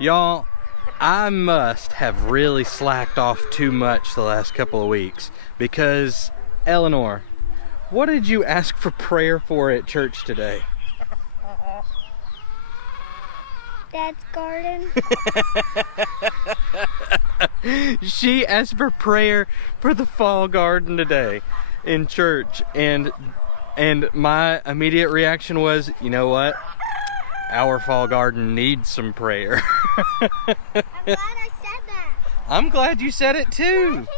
Y'all, I must have really slacked off too much the last couple of weeks because, Eleanor, what did you ask for prayer for at church today? Dad's garden. She asked for prayer for the fall garden today in church, and my immediate reaction was, you know what? Our fall garden needs some prayer. I'm glad I said that. I'm glad you said it too.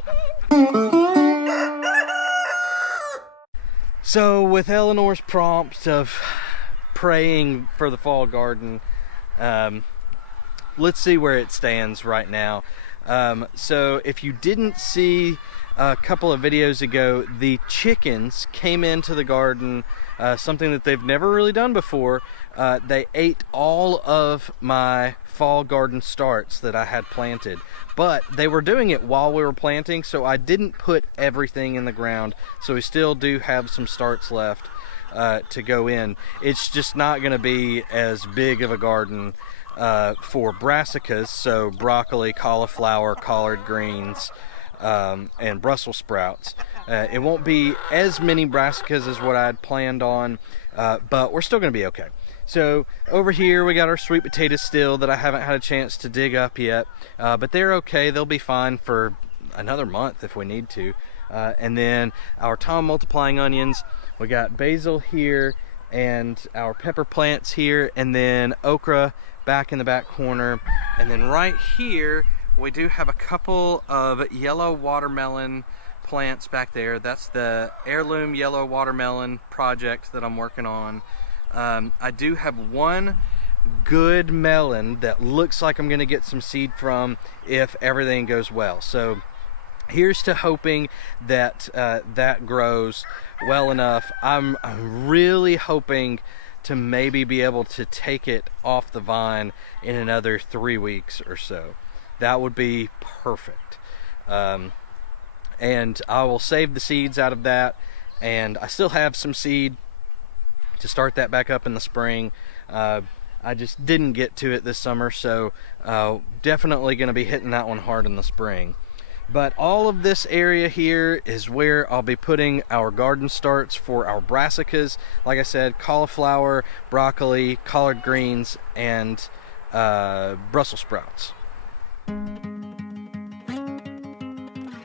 So with Eleanor's prompts of praying for the fall garden, let's see where it stands right now. So if you didn't see a couple of videos ago, the chickens came into the garden, something that they've never really done before. They ate all of my fall garden starts that I had planted, but they were doing it while we were planting, so I didn't put everything in the ground, so we still do have some starts left to go in. It's just not going to be as big of a garden for brassicas, so broccoli, cauliflower, collard greens, and Brussels sprouts. It won't be as many brassicas as what I had planned on, but we're still going to be okay. So over here we got our sweet potatoes still that I haven't had a chance to dig up yet, but they're okay. They'll be fine for another month if we need to. And then our thyme multiplying onions, we got basil here and our pepper plants here, and then okra back in the back corner. And then right here we do have a couple of yellow watermelon plants back there. That's the heirloom yellow watermelon project that I'm working on. I do have one good melon that looks like I'm gonna get some seed from if everything goes well. So here's to hoping that that grows well enough. I'm really hoping to maybe be able to take it off the vine in another 3 weeks or so. That would be perfect. And I will save the seeds out of that, and I still have some seed to start that back up in the spring. I just didn't get to it this summer, so definitely going to be hitting that one hard in the spring. But all of this area here is where I'll be putting our garden starts for our brassicas. Like I said, cauliflower, broccoli, collard greens, and Brussels sprouts.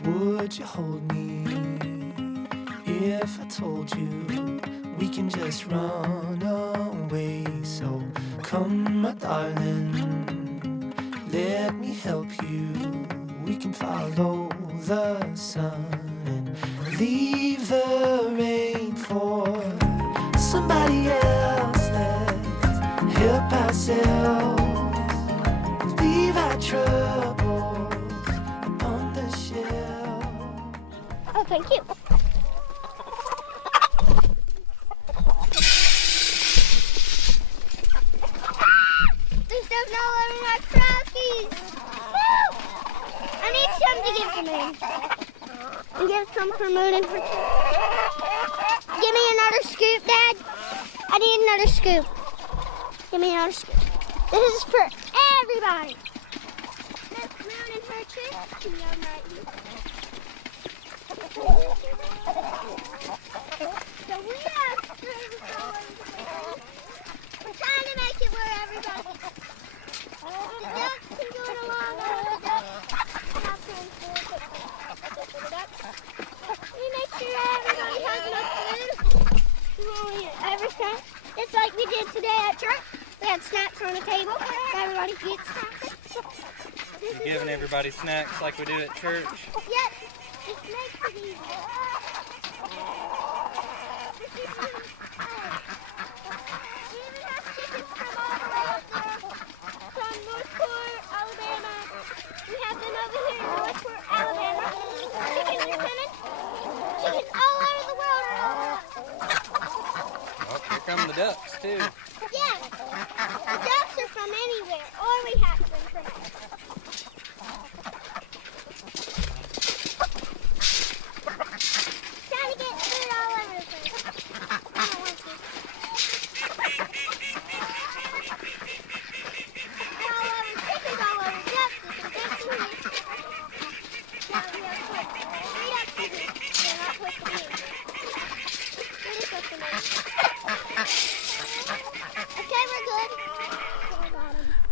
Would you hold me if I told you we can just run away? So come, my darling, let me help you. We can follow the sun and leave the rain for somebody else. Let's help ourselves, leave our troubles on the shelf. Oh, thank you. There's stuff all over my crockies. Woo! I need some to give to Moon. And give some for Moon and for Give me another scoop, Dad. I need another scoop. Give me another scoop. This is for everybody. That's Moon and her tree. No, not you. So we have strings all over the place. We're trying to make it where everybody. The ducks can go along with the ducks. Not paying for the ducks. We make sure everybody has enough food. We won't eat everything. Just like we did today at church. We had snacks on the table. Everybody gets snacks. You're giving everybody snacks like we do at church. Yes. It makes it easier. This is really fun. We even have chickens from all the way up there. From Northport, Alabama. We have them over here in Northport, Alabama. Chickens are coming. Chickens all over the world are over. Oh, here come the ducks too. Yes. The ducks are from anywhere, or we hatch them from anywhere. Trying to get food all over the place. I don't want to. All over chickens.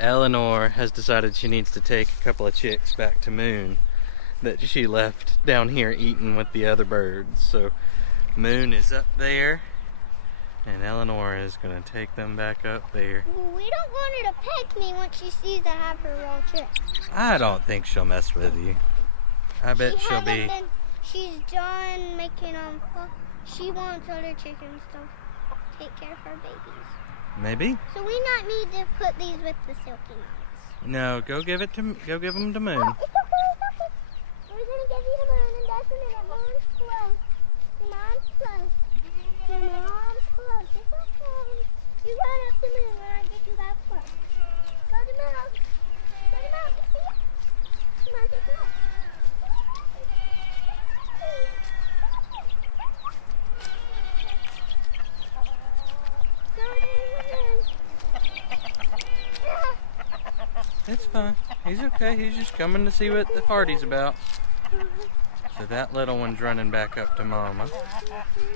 Eleanor has decided she needs to take a couple of chicks back to Moon that she left down here eating with the other birds. So Moon is up there, and Eleanor is going to take them back up there. We don't want her to peck me once she sees I have her real chicks. I don't think she'll mess with you. I bet she'll be... She's done making she wants other chickens to take care of her babies. Maybe? So we not need to put these with the silky ones. No, go give them to Moon. Oh, it's okay. We're gonna give you the Moon in just a minute. Moon's close. Your mom's close. Your mom's close. It's okay. You run up to Moon when I get you back close. Go to Moon. Go to Moon. You see it? Come on, get Moon. It's fine. He's okay. He's just coming to see what the party's about. So that little one's running back up to Mama.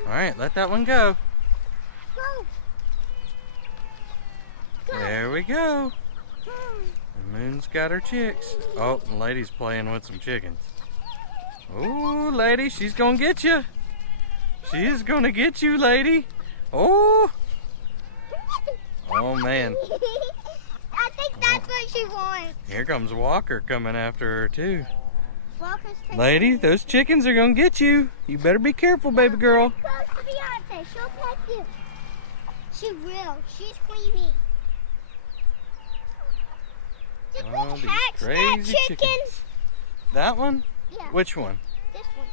Alright, let that one go. Go. There we go. The Moon's got her chicks. Oh, the lady's playing with some chickens. Oh, lady, she's gonna get you. She is gonna get you, lady. Oh. Oh, man. I think that's what she wants. Here comes Walker coming after her, too. Walker's taking Lady, those chickens are gonna get you. You better be careful, baby girl. Close to Beyonce. She'll pet you. She will. She's queenie. Did Oh, we these hatch that crazy chicken? chickens. That one? Yeah. Which one? This one.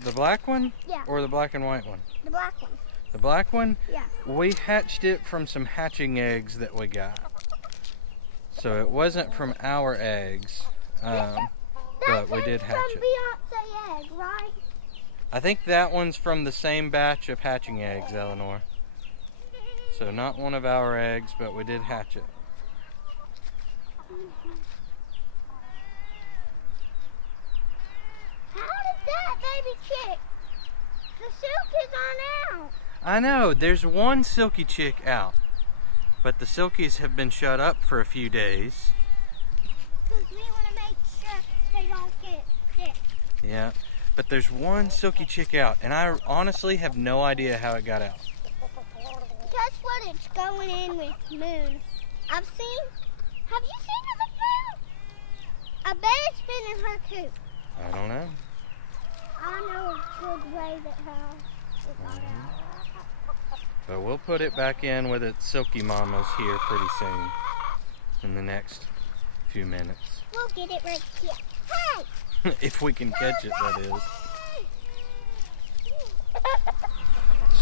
The black one? Yeah. Or the black and white one? The black one. The black one? Yeah. We hatched it from some hatching eggs that we got. So it wasn't from our eggs, but we did hatch it. That's Beyonce egg, right? I think that one's from the same batch of hatching eggs, Eleanor. So not one of our eggs, but we did hatch it. How did that baby chick? The silk is on out. I know, there's one silky chick out, but the silkies have been shut up for a few days. Because we want to make sure they don't get sick. Yeah, but there's one silky chick out, and I honestly have no idea how it got out. Guess what? It's going in with Moon. Have you seen it with Moon? I bet it's been in her coop. I don't know. I know a good way that how it got out. But we'll put it back in with its silky mamas here pretty soon. In the next few minutes. We'll get it right here. Hey! If we can catch it, that is.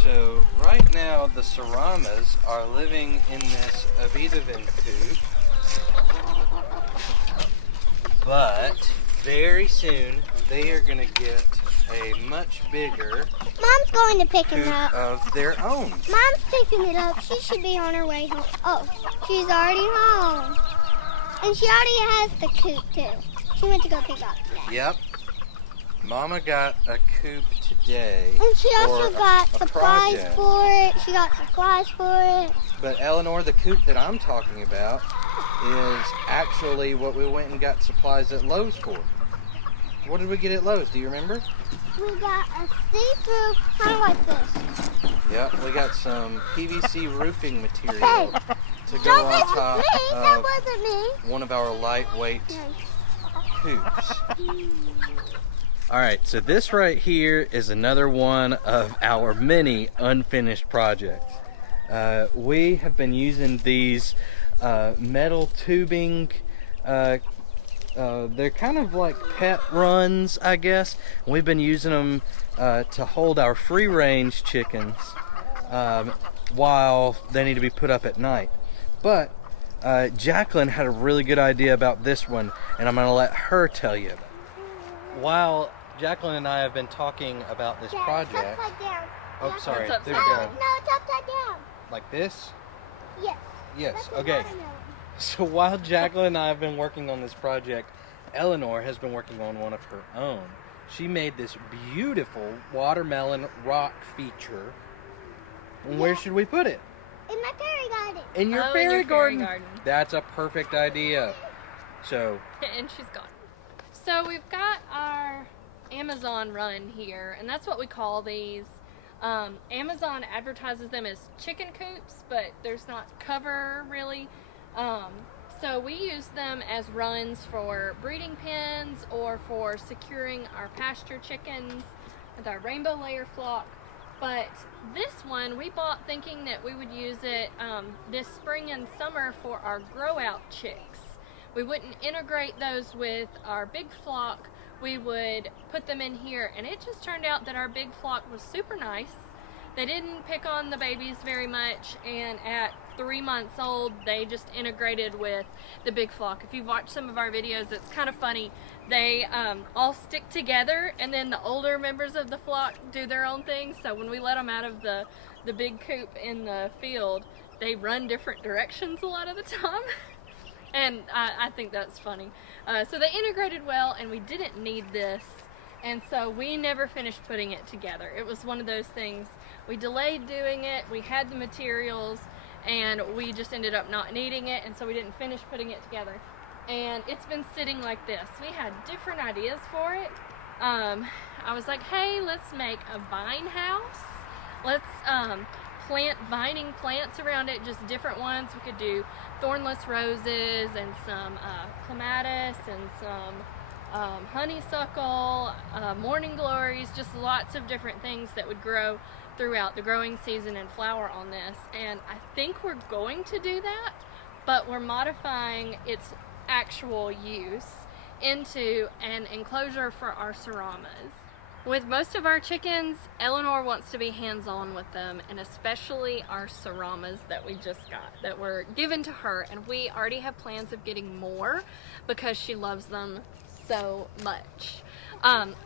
So right now the Saramas are living in this Avidaven coop. But very soon they are going to get a much bigger Mom's going to pick him coop up. of their own. Mom's picking it up. She should be on her way home. Oh, she's already home. And she already has the coop too. She went to go pick up today. Yep. Mama got a coop today. And she also for got a supplies project. for it. She got supplies for it. But Eleanor, the coop that I'm talking about is actually what we went and got supplies at Lowe's for. What did we get at Lowe's? Do you remember? We got a see-through, kind of like this. Yep, we got some PVC roofing material Hey, to go don't on mess with top me. That of wasn't me. one of our lightweight coops. Alright, so this right here is another one of our many unfinished projects. We have been using these metal tubing, they're kind of like pet runs, I guess. We've been using them to hold our free-range chickens while they need to be put up at night. But Jacqueline had a really good idea about this one, and I'm going to let her tell you. While Jacqueline and I have been talking about this project. It's upside down. Oh, Yeah. sorry. It's There we upside go. down. No, it's upside down. Like this? Yes. Yes. That's a Okay. watermelon. So while Jacqueline and I have been working on this project, Eleanor has been working on one of her own. She made this beautiful watermelon rock feature. And where should we put it? In my fairy garden. In your Oh, in fairy your fairy garden. garden. That's a perfect idea. So, And she's gone. So we've got our Amazon run here, and that's what we call these. Amazon advertises them as chicken coops, but there's not cover really. So we use them as runs for breeding pens or for securing our pasture chickens with our rainbow layer flock. But this one we bought thinking that we would use it this spring and summer for our grow out chicks. We wouldn't integrate those with our big flock. We would put them in here, and it just turned out that our big flock was super nice. They didn't pick on the babies very much, and at 3 months old they just integrated with the big flock. If you've watched some of our videos, it's kind of funny. They all stick together, and then the older members of the flock do their own thing. So when we let them out of the big coop in the field, they run different directions a lot of the time. And I think that's funny. So they integrated well, and we didn't need this, and so we never finished putting it together. It was one of those things, we delayed doing it, we had the materials, and we just ended up not needing it, and so we didn't finish putting it together. And it's been sitting like this. We had different ideas for it. I was like, hey, let's make a vine house. Let's plant vining plants around it, just different ones. We could do thornless roses and some clematis and some honeysuckle, morning glories, just lots of different things that would grow throughout the growing season and flower on this. And I think we're going to do that, but we're modifying its actual use into an enclosure for our serramas. With most of our chickens, Eleanor wants to be hands-on with them, and especially our serramas that we just got, that were given to her, and we already have plans of getting more because she loves them so much.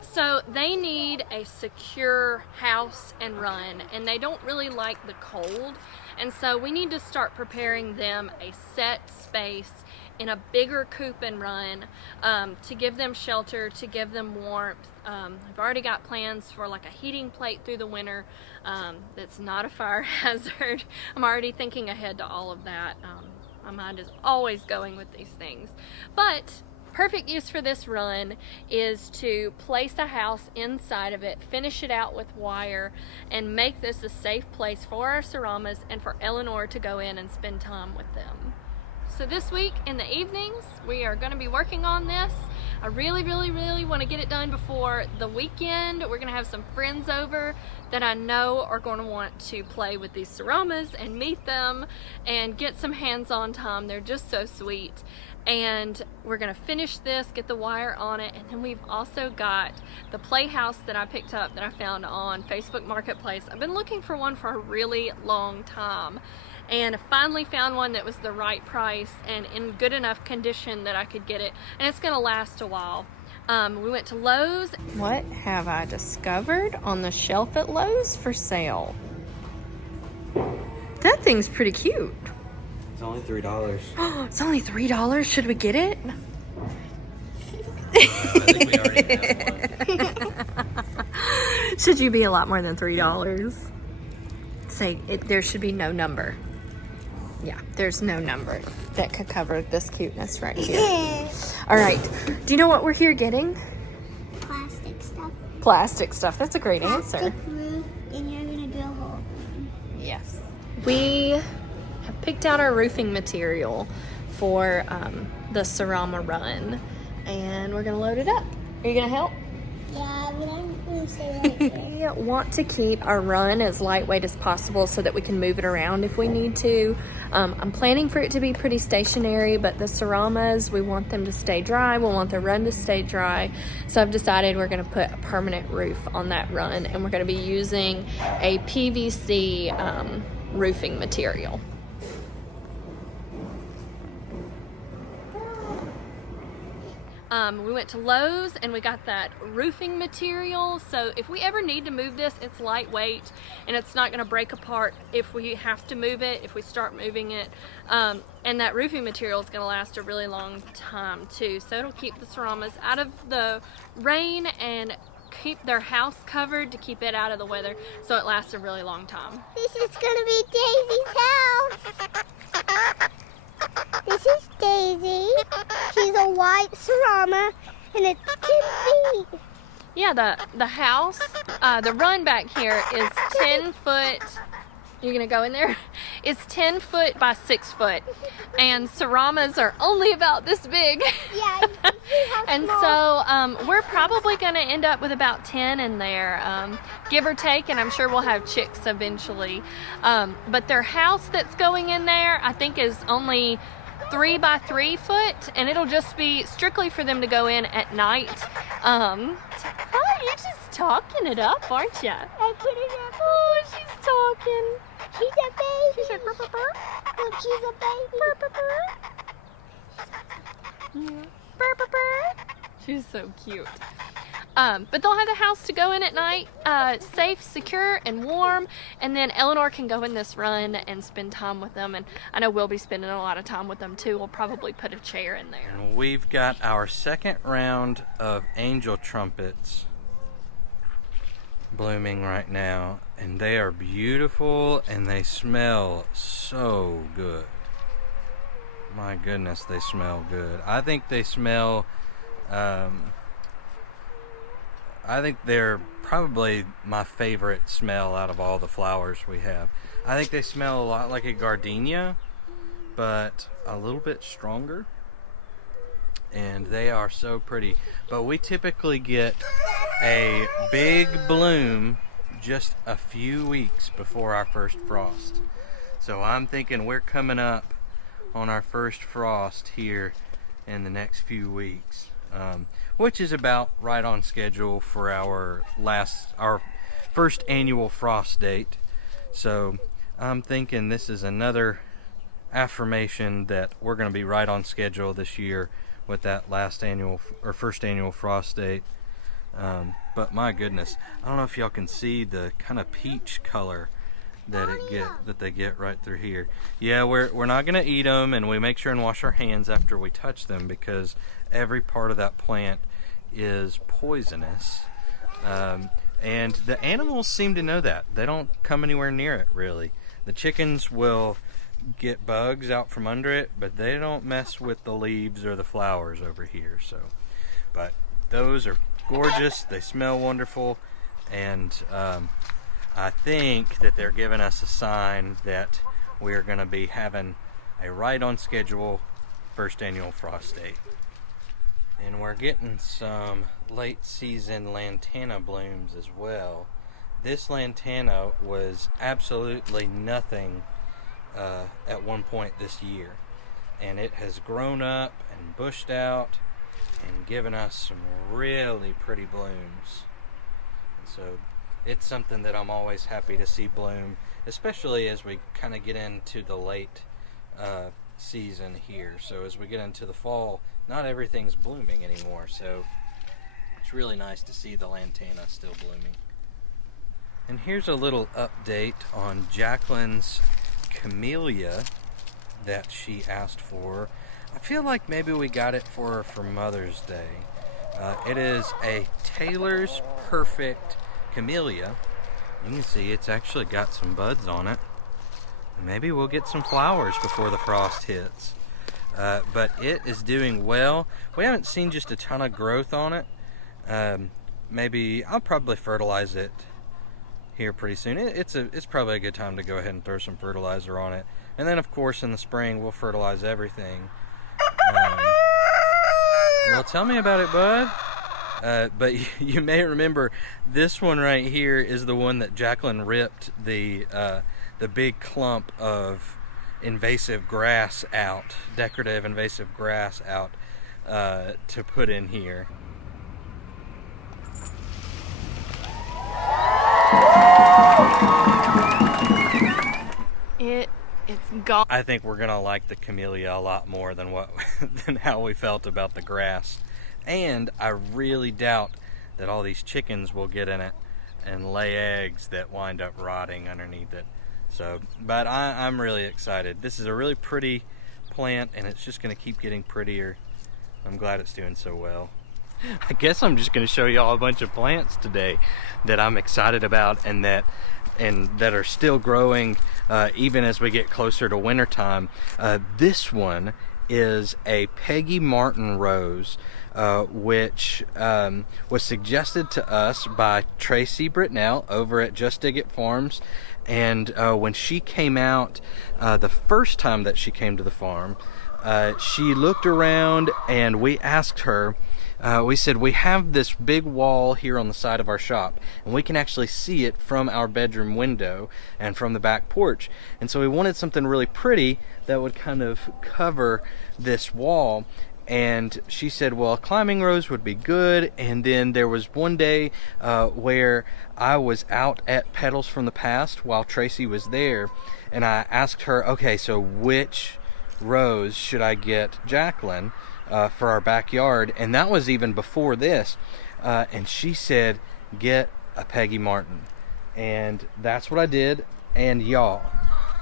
So they need a secure house and run, and they don't really like the cold, and so we need to start preparing them a set space in a bigger coop and run to give them shelter, to give them warmth. I've already got plans for like a heating plate through the winter that's not a fire hazard. I'm already thinking ahead to all of that. My mind is always going with these things. But perfect use for this run is to place a house inside of it, finish it out with wire, and make this a safe place for our serramas and for Eleanor to go in and spend time with them. So this week in the evenings, we are going to be working on this. I really want to get it done before the weekend. We're going to have some friends over that I know are going to want to play with these serramas and meet them and get some hands-on time. They're just so sweet. And we're going to finish this, get the wire on it, and then we've also got the playhouse that I picked up that I found on Facebook Marketplace. I've been looking for one for a really long time, and I finally found one that was the right price and in good enough condition that I could get it, and it's going to last a while. We went to Lowe's. What have I discovered on the shelf at Lowe's for sale? That thing's pretty cute. it's only $3. It's only $3. Should we get it? I think we already have one. Should you be a lot more than $3? Say it, there should be no number. Yeah, there's no number that could cover this cuteness right here. All right, do you know what we're here getting? Plastic stuff. Plastic stuff. That's a great answer. Plastic roof, and you're gonna do a whole thing. Yes. We have picked out our roofing material for the Serrama run, and we're gonna load it up. Are you gonna help? Yeah, but I'm gonna stay right here. We want to keep our run as lightweight as possible so that we can move it around if we need to. I'm planning for it to be pretty stationary, but the Serramas, we want them to stay dry. We want the run to stay dry. So I've decided we're going to put a permanent roof on that run, and we're going to be using a PVC roofing material. We went to Lowe's and we got that roofing material, so if we ever need to move this, it's lightweight and it's not going to break apart if we have to move it, if we start moving it. And that roofing material is going to last a really long time too, so it'll keep the Serramas out of the rain and keep their house covered to keep it out of the weather so it lasts a really long time. This is gonna be Daisy's house. This is Daisy. She's a white Serama, and it's 10 feet. Yeah, the house, the run back here is 10 foot. You're gonna go in there? It's 10 foot by 6 foot, and Seramas are only about this big. Yeah, you can see how And small. so we're probably gonna end up with about 10 in there, give or take, and I'm sure we'll have chicks eventually. But their house that's going in there, I think, is only 3 by 3 foot, and it'll just be strictly for them to go in at night. Oh, you're just talking it up, aren't you? I put it up. Oh, she's talking. She's a baby. She said, "Burr, burr, burr." Look, she's a baby. Burr, burr, burr. Burr, burr, burr. She's so cute. But they'll have the house to go in at night, safe, secure, and warm. And then Eleanor can go in this run and spend time with them. And I know we'll be spending a lot of time with them too. We'll probably put a chair in there. And we've got our second round of angel trumpets blooming right now, and they are beautiful and they smell so good. My goodness, they smell good. I think they smell I think they're probably my favorite smell out of all the flowers we have. I think they smell a lot like a gardenia, but a little bit stronger. And they are so pretty. But we typically get a big bloom just a few weeks before our first frost. So I'm thinking we're coming up on our first frost here in the next few weeks, which is about right on schedule for our first annual frost date. So I'm thinking this is another affirmation that we're going to be right on schedule this year with that first annual frost date. But my goodness, I don't know if y'all can see the kind of peach color that they get right through here. Yeah, we're not gonna eat them, and we make sure and wash our hands after we touch them because every part of that plant is poisonous. And the animals seem to know that. They don't come anywhere near it, really. The chickens will get bugs out from under it, but they don't mess with the leaves or the flowers over here. So, but those are gorgeous. They smell wonderful, and I think that they're giving us a sign that we're going to be having a right on schedule first annual frost date. And we're getting some late season lantana blooms as well. This lantana was absolutely nothing at one point this year, and it has grown up and bushed out and given us some really pretty blooms. And so it's something that I'm always happy to see bloom, especially as we kind of get into the late season here. So as we get into the fall, not everything's blooming anymore, so it's really nice to see the lantana still blooming. And here's a little update on Jacqueline's camellia that she asked for. I feel like maybe we got it for her for Mother's Day. It is a Taylor's Perfect camellia. You can see it's actually got some buds on it. Maybe we'll get some flowers before the frost hits. But it is doing well. We haven't seen just a ton of growth on it. Maybe I'll probably fertilize it here pretty soon. It's probably a good time to go ahead and throw some fertilizer on it. And then of course in the spring we'll fertilize everything. Well, tell me about it, bud. But you may remember this one right here is the one that Jacqueline ripped the big clump of invasive grass out, decorative invasive grass out, to put in here. It's gone. I think we're gonna like the camellia a lot more than than how we felt about the grass. And I really doubt that all these chickens will get in it and lay eggs that wind up rotting underneath it. So, but I'm really excited. This is a really pretty plant, and it's just gonna keep getting prettier. I'm glad it's doing so well. I guess I'm just going to show y'all a bunch of plants today that I'm excited about and that are still growing even as we get closer to wintertime. This one is a Peggy Martin rose, which was suggested to us by Tracy Britnell over at Just Dig It Farms. And when she came out, the first time that she came to the farm, she looked around and we asked her, we said, we have this big wall here on the side of our shop and we can actually see it from our bedroom window and from the back porch. And so we wanted something really pretty that would kind of cover this wall. And she said, well, a climbing rose would be good. And then there was one day where I was out at Petals from the Past while Tracy was there. And I asked her, okay, so which rose should I get Jacqueline for our backyard? And that was even before this. And she said, get a Peggy Martin. And that's what I did. And y'all,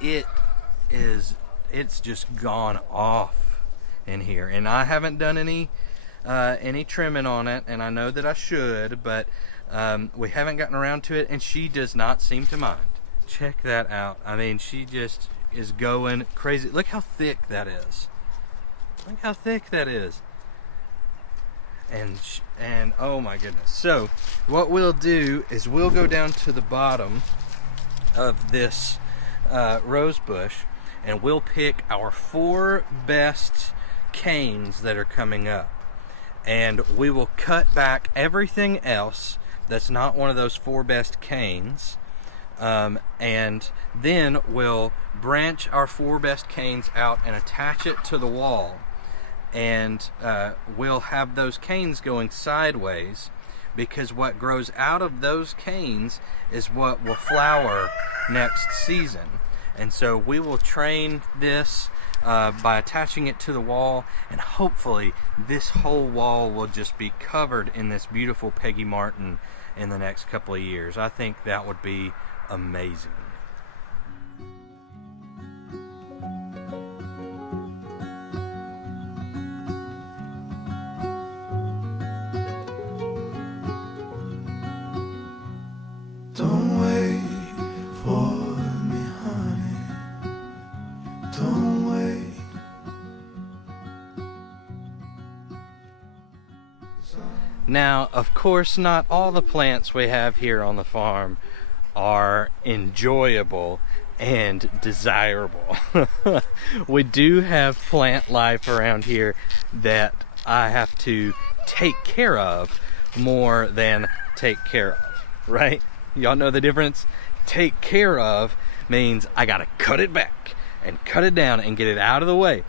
it's just gone off in here, and I haven't done any trimming on it, and I know that I should, but we haven't gotten around to it, and she does not seem to mind. Check that out. I mean, she just is going crazy. Look how thick that is. Look how thick that is. And oh my goodness. So what we'll do is we'll go down to the bottom of this rose bush, and we'll pick our 4 best canes that are coming up, and we will cut back everything else that's not one of those 4 best canes, and then we'll branch our 4 best canes out and attach it to the wall, and we'll have those canes going sideways, because what grows out of those canes is what will flower next season. And so we will train this by attaching it to the wall, and hopefully this whole wall will just be covered in this beautiful Peggy Martin in the next couple of years. I think that would be amazing. Don't wait for me, honey. Don't wait. Now, of course, not all the plants we have here on the farm are enjoyable and desirable. We do have plant life around here that I have to take care of more than take care of, right? Y'all know the difference? Take care of means I gotta cut it back and cut it down and get it out of the way.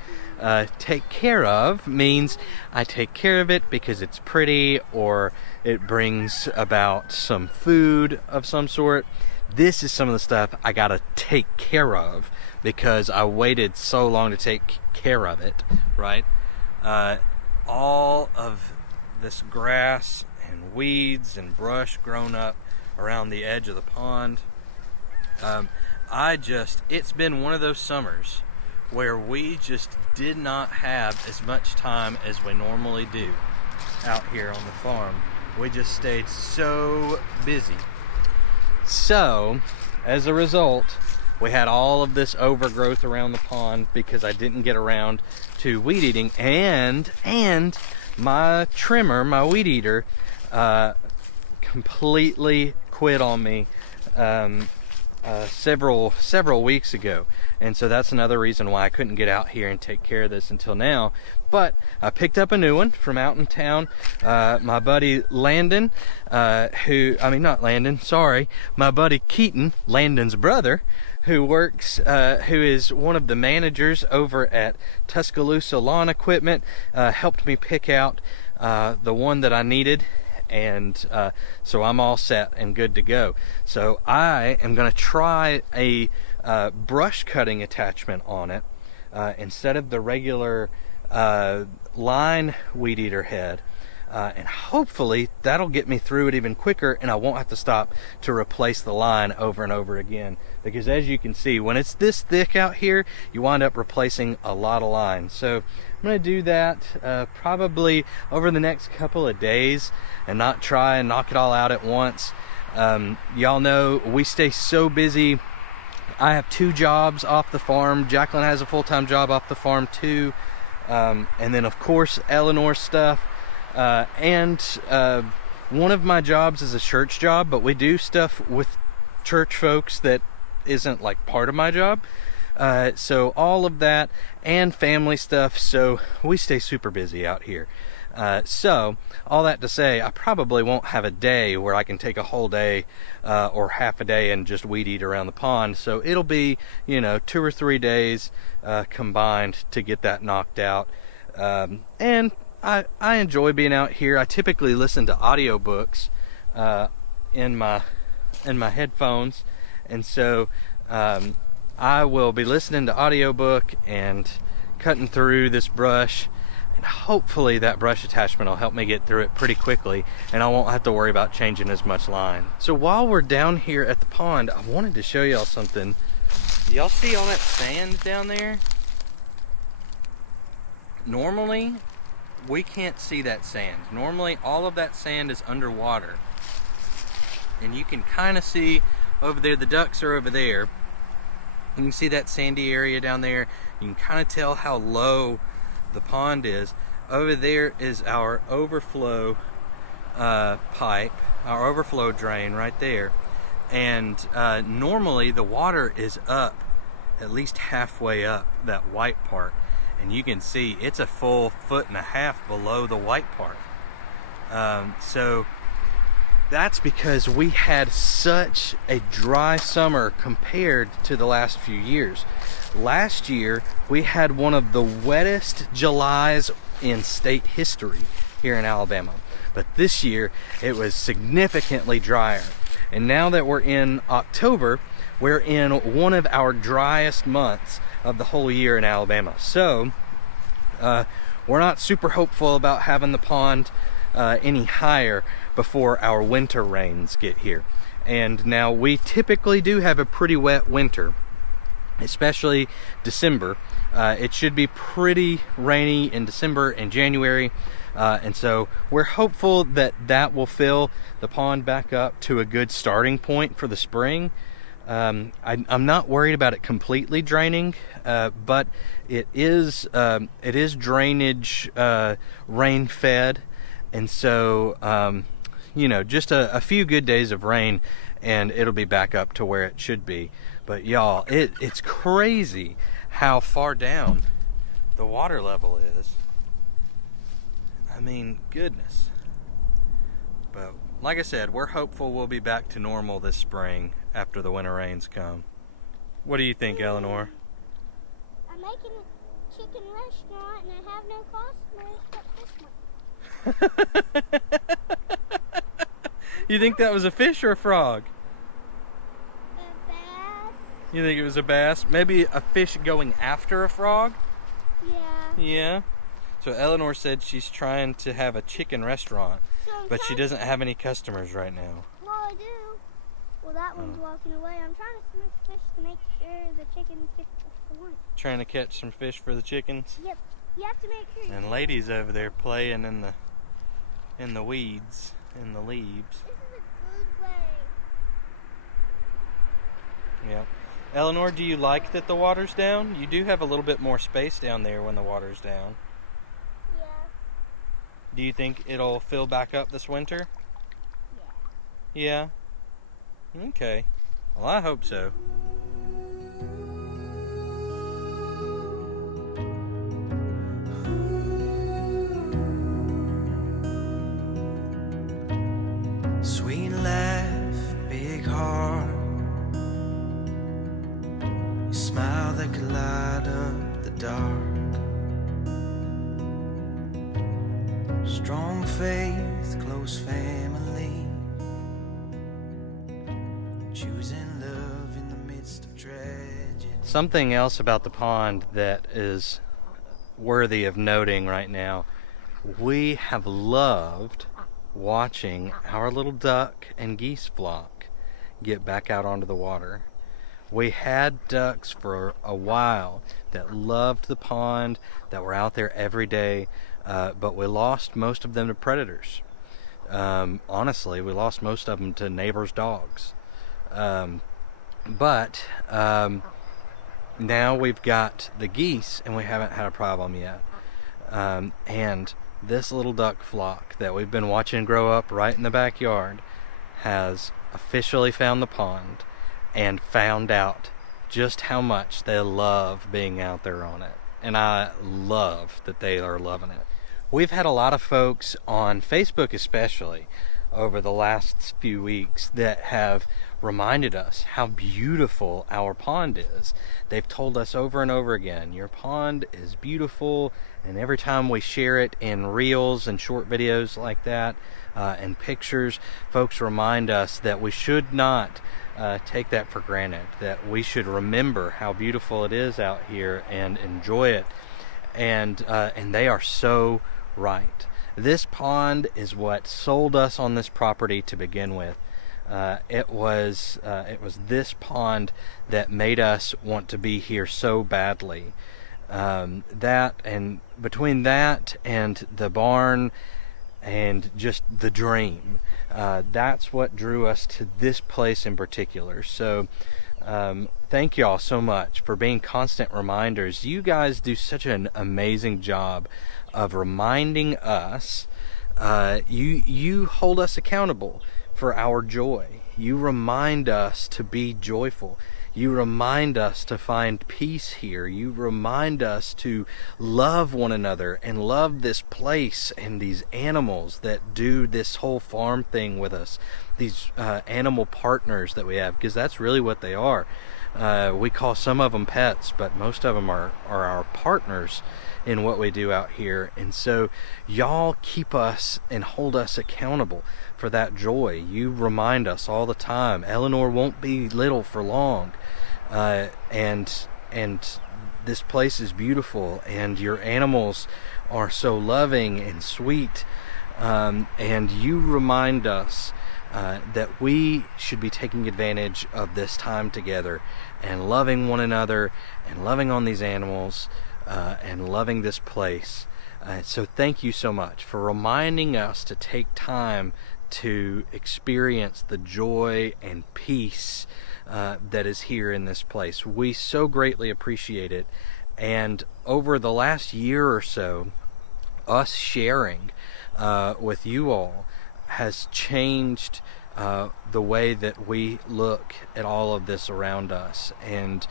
Take care of means I take care of it because it's pretty or it brings about some food of some sort. This is some of the stuff I gotta take care of because I waited so long to take care of it, right? All of this grass and weeds and brush grown up around the edge of the pond. It's been one of those summers where we just did not have as much time as we normally do out here on the farm. We just stayed so busy. So, as a result, we had all of this overgrowth around the pond because I didn't get around to weed eating, and my trimmer, my weed eater, completely quit on me several weeks ago, and so that's another reason why I couldn't get out here and take care of this until now. But I picked up a new one from out in town. My buddy Landon, my buddy Keaton, Landon's brother, who is one of the managers over at Tuscaloosa Lawn Equipment, helped me pick out the one that I needed. And so I'm all set and good to go. So I am going to try a brush cutting attachment on it instead of the regular line weed eater head, and hopefully that'll get me through it even quicker, and I won't have to stop to replace the line over and over again, because as you can see, when it's this thick out here, you wind up replacing a lot of lines. So I'm gonna do that probably over the next couple of days and not try and knock it all out at once. Y'all know we stay so busy. I have 2 jobs off the farm. Jacqueline has a full-time job off the farm too. And then of course Eleanor's stuff. And one of my jobs is a church job, but we do stuff with church folks that isn't like part of my job. So all of that and family stuff, so we stay super busy out here. So all that to say, I probably won't have a day where I can take a whole day or half a day and just weed eat around the pond. So it'll be, 2 or 3 days combined to get that knocked out. And I enjoy being out here. I typically listen to audiobooks in my headphones, and so I will be listening to audiobook and cutting through this brush, and hopefully that brush attachment will help me get through it pretty quickly and I won't have to worry about changing as much line. So while we're down here at the pond, I wanted to show y'all something. Y'all see all that sand down there? Normally we can't see that sand. Normally all of that sand is underwater, and you can kind of see over there, the ducks are over there. You can see that sandy area down there. You can kind of tell how low the pond is. Over there is our overflow pipe, our overflow drain right there. And normally the water is up, at least halfway up that white part. And you can see it's a full 1.5 feet below the white part. So that's because we had such a dry summer compared to the last few years. Last year, we had one of the wettest Julys in state history here in Alabama. But this year, it was significantly drier. And now that we're in October, we're in one of our driest months of the whole year in Alabama. So, we're not super hopeful about having the pond any higher before our winter rains get here. And now we typically do have a pretty wet winter, especially December. It should be pretty rainy in December and January, and so we're hopeful that that will fill the pond back up to a good starting point for the spring. I'm not worried about it completely draining, but it is drainage, rain fed, and so just a few good days of rain and it'll be back up to where it should be. But y'all, it's crazy how far down the water level is. I mean, goodness. But like I said, we're hopeful we'll be back to normal this spring after the winter rains come. What do you think, Eleanor? I'm making a chicken restaurant and I have no customers but this one. You think that was a fish or a frog? A bass. You think it was a bass? Maybe a fish going after a frog? Yeah. Yeah. So Eleanor said she's trying to have a chicken restaurant, but she doesn't have any customers right now. Well, I do. Well, that one's walking away. I'm trying to smoke fish to make sure the chickens get what they want. Trying to catch some fish for the chickens? Yep. You have to make sure. And Lady's over there playing in the weeds, in the leaves. This is a good way. Yeah. Eleanor, do you like that the water's down? You do have a little bit more space down there when the water's down. Yeah. Do you think it'll fill back up this winter? Yeah. Yeah? Okay. Well, I hope so. Sweet laugh, big heart. You smile that could light up the dark. Strong faith, close family. Choosing love in the midst of tragedy. Something else about the pond that is worthy of noting right now. We have loved watching our little duck and geese flock get back out onto the water. We had ducks for a while that loved the pond, that were out there every day, but we lost most of them to predators. Honestly, we lost most of them to neighbors' dogs. But now we've got the geese, and we haven't had a problem yet. And this little duck flock that we've been watching grow up right in the backyard has officially found the pond and found out just how much they love being out there on it. And I love that they are loving it. We've had a lot of folks on Facebook especially over the last few weeks that have reminded us how beautiful our pond is. They've told us over and over again, your pond is beautiful, and every time we share it in reels and short videos like that, and pictures, folks remind us that we should not take that for granted, that we should remember how beautiful it is out here and enjoy it. And they are so right. This pond is what sold us on this property to begin with. It was this pond that made us want to be here so badly. That, and between that and the barn and just the dream, that's what drew us to this place in particular. So thank y'all so much for being constant reminders. You guys do such an amazing job of reminding us. You hold us accountable for our joy. You remind us to be joyful. You remind us to find peace here. You remind us to love one another and love this place and these animals that do this whole farm thing with us. These animal partners that we have, because that's really what they are. We call some of them pets, but most of them are our partners in what we do out here. And so y'all keep us and hold us accountable for that joy. You remind us all the time, Eleanor won't be little for long, and this place is beautiful, and your animals are so loving and sweet, and you remind us that we should be taking advantage of this time together and loving one another and loving on these animals, and loving this place. So thank you so much for reminding us to take time to experience the joy and peace that is here in this place. We so greatly appreciate it. And over the last year or so, us sharing with you all has changed the way that we look at all of this around us, and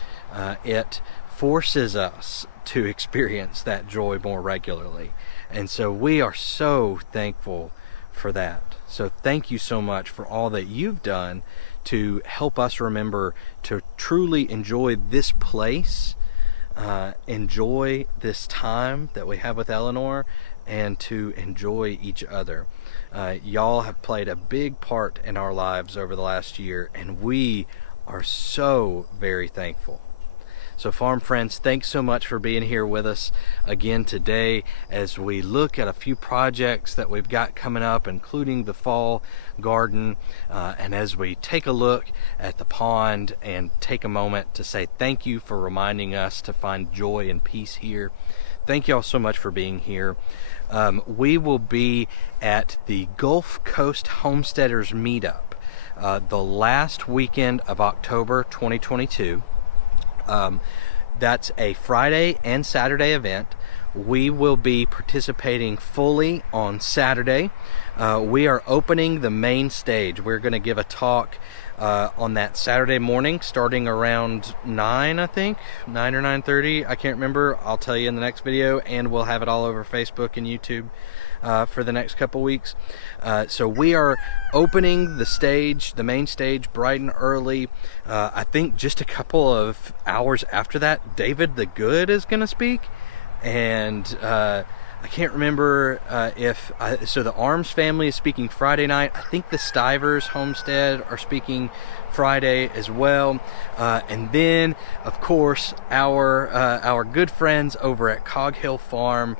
it forces us to experience that joy more regularly. And so we are so thankful for that. So thank you so much for all that you've done to help us remember to truly enjoy this place, enjoy this time that we have with Eleanor, and to enjoy each other. Y'all have played a big part in our lives over the last year, and we are so very thankful. So farm friends, thanks so much for being here with us again today as we look at a few projects that we've got coming up, including the fall garden, and as we take a look at the pond and take a moment to say thank you for reminding us to find joy and peace here. Thank you all so much for being here. We will be at the Gulf Coast Homesteaders Meetup the last weekend of October 2022. That's a Friday and Saturday event. We will be participating fully on Saturday. We are opening the main stage. We're going to give a talk on that Saturday morning starting around 9, I think, 9 or 9:30. I can't remember. I'll tell you in the next video, and we'll have it all over Facebook and YouTube for the next couple weeks. So we are opening the stage, the main stage, bright and early. I think just a couple of hours after that, David the Good is going to speak. And I can't remember so the Arms family is speaking Friday night. I think the Stivers Homestead are speaking Friday as well. And then, of course, our good friends over at Cog Hill Farm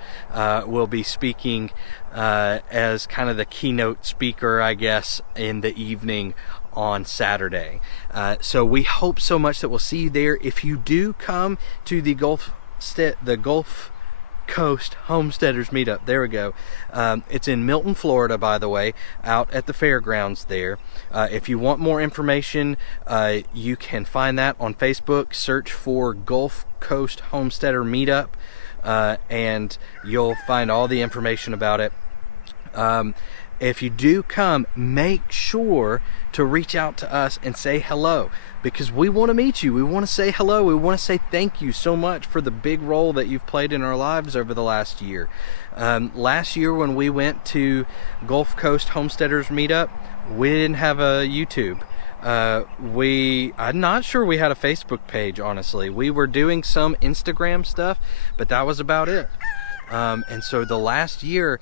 will be speaking as kind of the keynote speaker, I guess, in the evening on Saturday. So we hope so much that we'll see you there. If you do come to the Gulf Coast Homesteaders Meetup, there we go. It's in Milton, Florida, by the way, out at the fairgrounds there. If you want more information, you can find that on Facebook. Search for Gulf Coast Homesteader Meetup, and you'll find all the information about it. If you do come, make sure to reach out to us and say hello, because we want to meet you. We want to say hello. We want to say thank you so much for the big role that you've played in our lives over the last year. Last year when we went to Gulf Coast Homesteaders Meetup, we didn't have a YouTube. I'm not sure we had a Facebook page, honestly. We were doing some Instagram stuff, but that was about it. And so the last year,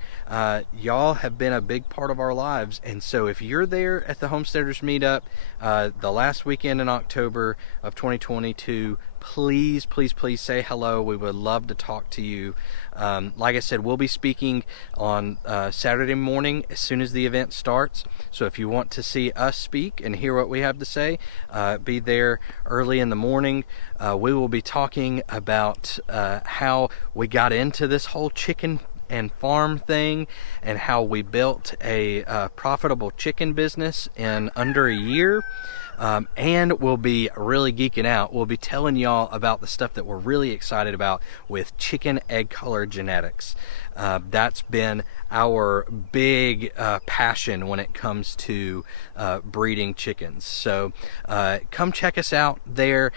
y'all have been a big part of our lives. And so if you're there at the Homesteaders Meetup, the last weekend in October of 2022, please, please, please say hello. We would love to talk to you. Like I said, we'll be speaking on Saturday morning as soon as the event starts. So if you want to see us speak and hear what we have to say, be there early in the morning. We will be talking about how we got into this whole chicken and farm thing, and how we built a profitable chicken business in under a year. And we'll be really geeking out. We'll be telling y'all about the stuff that we're really excited about with chicken egg color genetics. That's been our big passion when it comes to breeding chickens. So come check us out there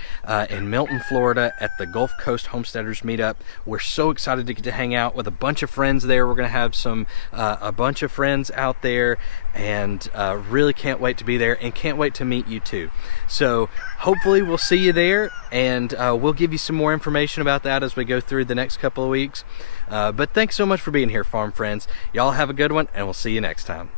in Milton, Florida at the Gulf Coast Homesteaders Meetup. We're so excited to get to hang out with a bunch of friends there. We're going to have a bunch of friends out there, and really can't wait to be there, and can't wait to meet you too. So hopefully we'll see you there, and we'll give you some more information about that as we go through the next couple of weeks. But thanks so much for being here, farm friends. Y'all have a good one, and we'll see you next time.